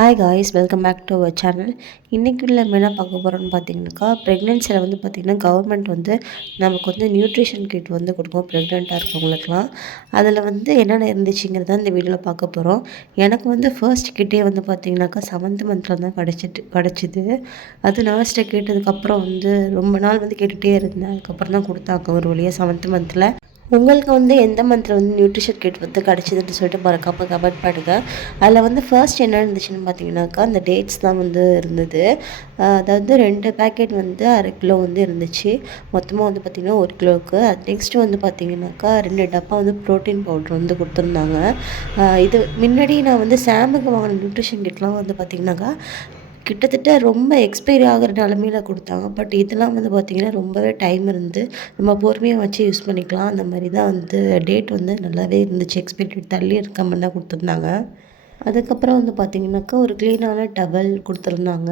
Hi guys, welcome back to our channel. இன்றைக்கி நம்ம என்ன பார்க்க போகிறோம்னு பார்த்தீங்கன்னாக்கா, ப்ரெக்னென்சியில் வந்து பார்த்திங்கன்னா கவர்மெண்ட் வந்து நமக்கு வந்து நியூட்ரிஷன் கிட் வந்து கொடுக்கும் ப்ரெக்னெண்ட்டாக இருக்கவங்களுக்குலாம். அதில் வந்து என்னென்ன இருந்துச்சுங்கிறத இந்த வீடியோவில் பார்க்க போகிறோம். எனக்கு வந்து ஃபர்ஸ்ட் கிட்டே வந்து பார்த்திங்கனாக்கா 7th மந்தில் தான் கிடச்சிது. அது நர்ஸ்ட்டை கேட்டதுக்கப்புறம் வந்து ரொம்ப நாள் வந்து கேட்டுகிட்டே இருந்தேன். அதுக்கப்புறம் தான் கொடுத்தாங்க ஒரு வழியாக 7th மந்தில். உங்களுக்கு வந்து எந்த மந்தில் வந்து நியூட்ரிஷன் கிட் வந்து கிடச்சிதுன்னு சொல்லிட்டு மறக்காமல் கமெண்ட் பண்ணுங்கள். அதில் வந்து ஃபர்ஸ்ட் என்ன இருந்துச்சுன்னு பார்த்தீங்கன்னாக்கா, அந்த டேட்ஸ் தான் வந்து இருந்தது. அதாவது 2 பேக்கெட் வந்து 1/2 கிலோ வந்து இருந்துச்சு. மொத்தமாக வந்து பார்த்திங்கன்னா 1 கிலோவுக்கு. நெக்ஸ்ட்டு வந்து பார்த்திங்கனாக்கா 2 டப்பா வந்து ப்ரோட்டீன் பவுட்ரு வந்து கொடுத்துருந்தாங்க. இது முன்னாடி நான் வந்து சாமுக்கு வாங்கின நியூட்ரிஷன் கிட்லாம் வந்து பார்த்திங்கனாக்கா கிட்டத்தட்ட ரொம்ப எக்ஸ்பைரி ஆகிற நிலமையில கொடுத்தாங்க. பட் இதெல்லாம் வந்து பார்த்திங்கன்னா ரொம்பவே டைம் இருந்து நம்ம பொறுமையாக வச்சு யூஸ் பண்ணிக்கலாம். அந்த மாதிரி தான் வந்து டேட் வந்து நல்லாவே இருந்துச்சு. எக்ஸ்பைரி டேட் தள்ளி இருக்க மாதிரி தான் கொடுத்துருந்தாங்க. அதுக்கப்புறம் வந்து பார்த்திங்கனாக்கா ஒரு க்ளீனான டவல் கொடுத்துருந்தாங்க.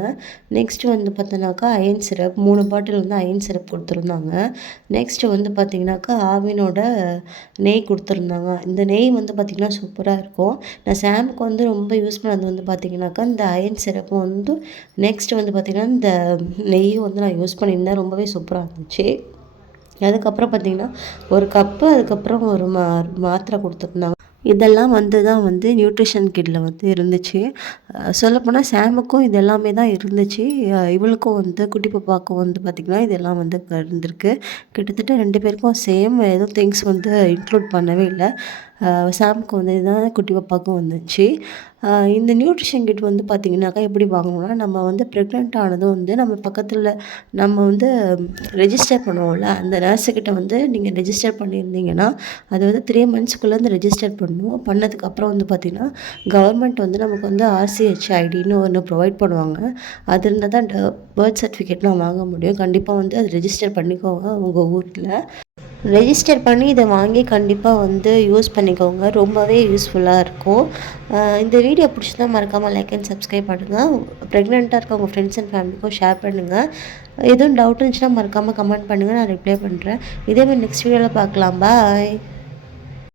நெக்ஸ்ட்டு வந்து பார்த்தோன்னாக்கா அயன் சிரப் 3 பாட்டில் வந்து அயன் சிரப் கொடுத்துருந்தாங்க. நெக்ஸ்ட்டு வந்து பார்த்திங்கனாக்கா ஆவினோட நெய் கொடுத்துருந்தாங்க. இந்த நெய் வந்து பார்த்திங்கன்னா சூப்பராக இருக்கும். நான் சாமுக்கு வந்து ரொம்ப யூஸ் பண்ணது வந்து பார்த்திங்கனாக்கா இந்த அயன் சிரப்பும் வந்து நெக்ஸ்ட்டு வந்து பார்த்திங்கன்னா இந்த நெய்யும் வந்து நான் யூஸ் பண்ணியிருந்தேன். ரொம்பவே சூப்பராக இருந்துச்சு. அதுக்கப்புறம் பார்த்திங்கன்னா ஒரு கப்பு, அதுக்கப்புறம் ஒரு மாத்திரை கொடுத்துருந்தாங்க. இதெல்லாம் வந்து தான் வந்து நியூட்ரிஷன் கிட்டில் வந்து இருந்துச்சு. சொல்லப்போனால் சாமுக்கும் இது எல்லாமே தான் இருந்துச்சு. இவளுக்கும் வந்து குட்டி பாப்பாவுக்கும் வந்து பார்த்திங்கன்னா இதெல்லாம் வந்து இருந்திருக்கு. கிட்டத்தட்ட 2 பேருக்கும் சேம் எதுவும் திங்ஸ் வந்து இன்க்ளூட் பண்ணவே இல்லை. சாமுக்கு வந்து இதுதான், குட்டி பாப்பாவுக்கும் வந்துச்சு. இந்த நியூட்ரிஷன் கிட் வந்து பார்த்திங்கனாக்கா எப்படி வாங்கணும்னா, நம்ம வந்து ப்ரெக்னென்ட் ஆனதும் வந்து நம்ம பக்கத்தில் நம்ம வந்து ரெஜிஸ்டர் பண்ணுவோம்ல, அந்த நர்ஸுக்கிட்ட வந்து நீங்கள் ரெஜிஸ்டர் பண்ணியிருந்தீங்கன்னா அது வந்து 3 மந்த்ஸ்க்குள்ளே வந்து ரெஜிஸ்டர் பண்ணணும். பண்ணதுக்கப்புறம் வந்து பார்த்திங்கன்னா கவர்மெண்ட் வந்து நமக்கு வந்து RCH ஐடின்னு ஒன்று ப்ரொவைட் பண்ணுவாங்க. அது இருந்தால் தான் பர்த் சர்டிஃபிகேட்லாம் வாங்க முடியும். கண்டிப்பாக வந்து அது ரெஜிஸ்டர் பண்ணிக்கோங்க உங்கள் ஊரில். ரெஜிஸ்டர் பண்ணி இதை வாங்கி கண்டிப்பாக வந்து யூஸ் பண்ணிக்கோங்க. ரொம்பவே யூஸ்ஃபுல்லாக இருக்கும். இந்த வீடியோ பிடிச்சிருந்தா மறக்காமல் லைக் அண்ட் சப்ஸ்கிரைப் பண்ணுங்கள். ப்ரெக்னெண்ட்டாக இருக்க உங்கள் ஃப்ரெண்ட்ஸ் அண்ட் ஃபேமிலிக்கும் ஷேர் பண்ணுங்கள். எதுவும் டவுட் இருந்துச்சுன்னா மறக்காமல் கமெண்ட் பண்ணுங்கள், நான் ரிப்ளை பண்ணுறேன். இதேமாதிரி நெக்ஸ்ட் வீடியோவில் பார்க்கலாம். பாய்.